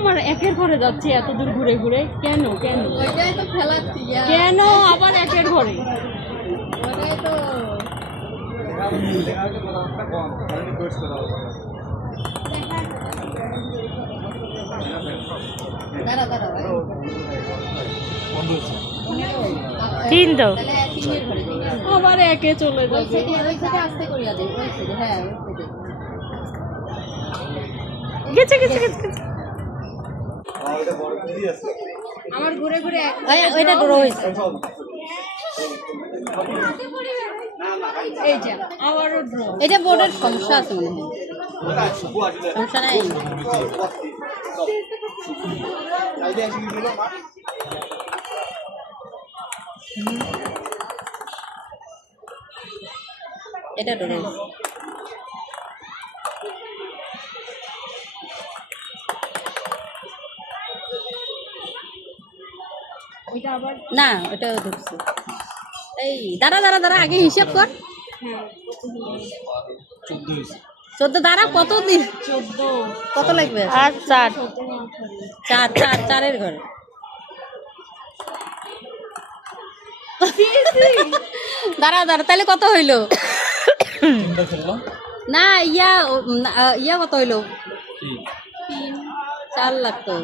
আমার একের ঘরে যাচ্ছি এত দূর ঘুরে ঘুরে? কেন কেন কেন আবার একের ঘরে? তিন তো আবার একে চলে যাবে। গেছে গেছে গেছে আমার ঘুরে ঘুরে ওইটা ড্র হয়েছে। এই যে আবারও ড্র। এটা বোর্ডের সমস্যা আছে মনে হয়। সমস্যা নাই। এটা ড্র হয়েছে। না ওটা ঢুকছে। এই দাঁড়া দাঁড়া দাঁড়া আগে হিসাব কর। 14 দাঁড়া কত দিন? 14 কত লাগবে? আর 4 4 4 4 ঘরে দাঁড়া দাঁড়া তাহলে কত হইলো? না ইয়া ইয়া কত হইলো? 4 লাখ তো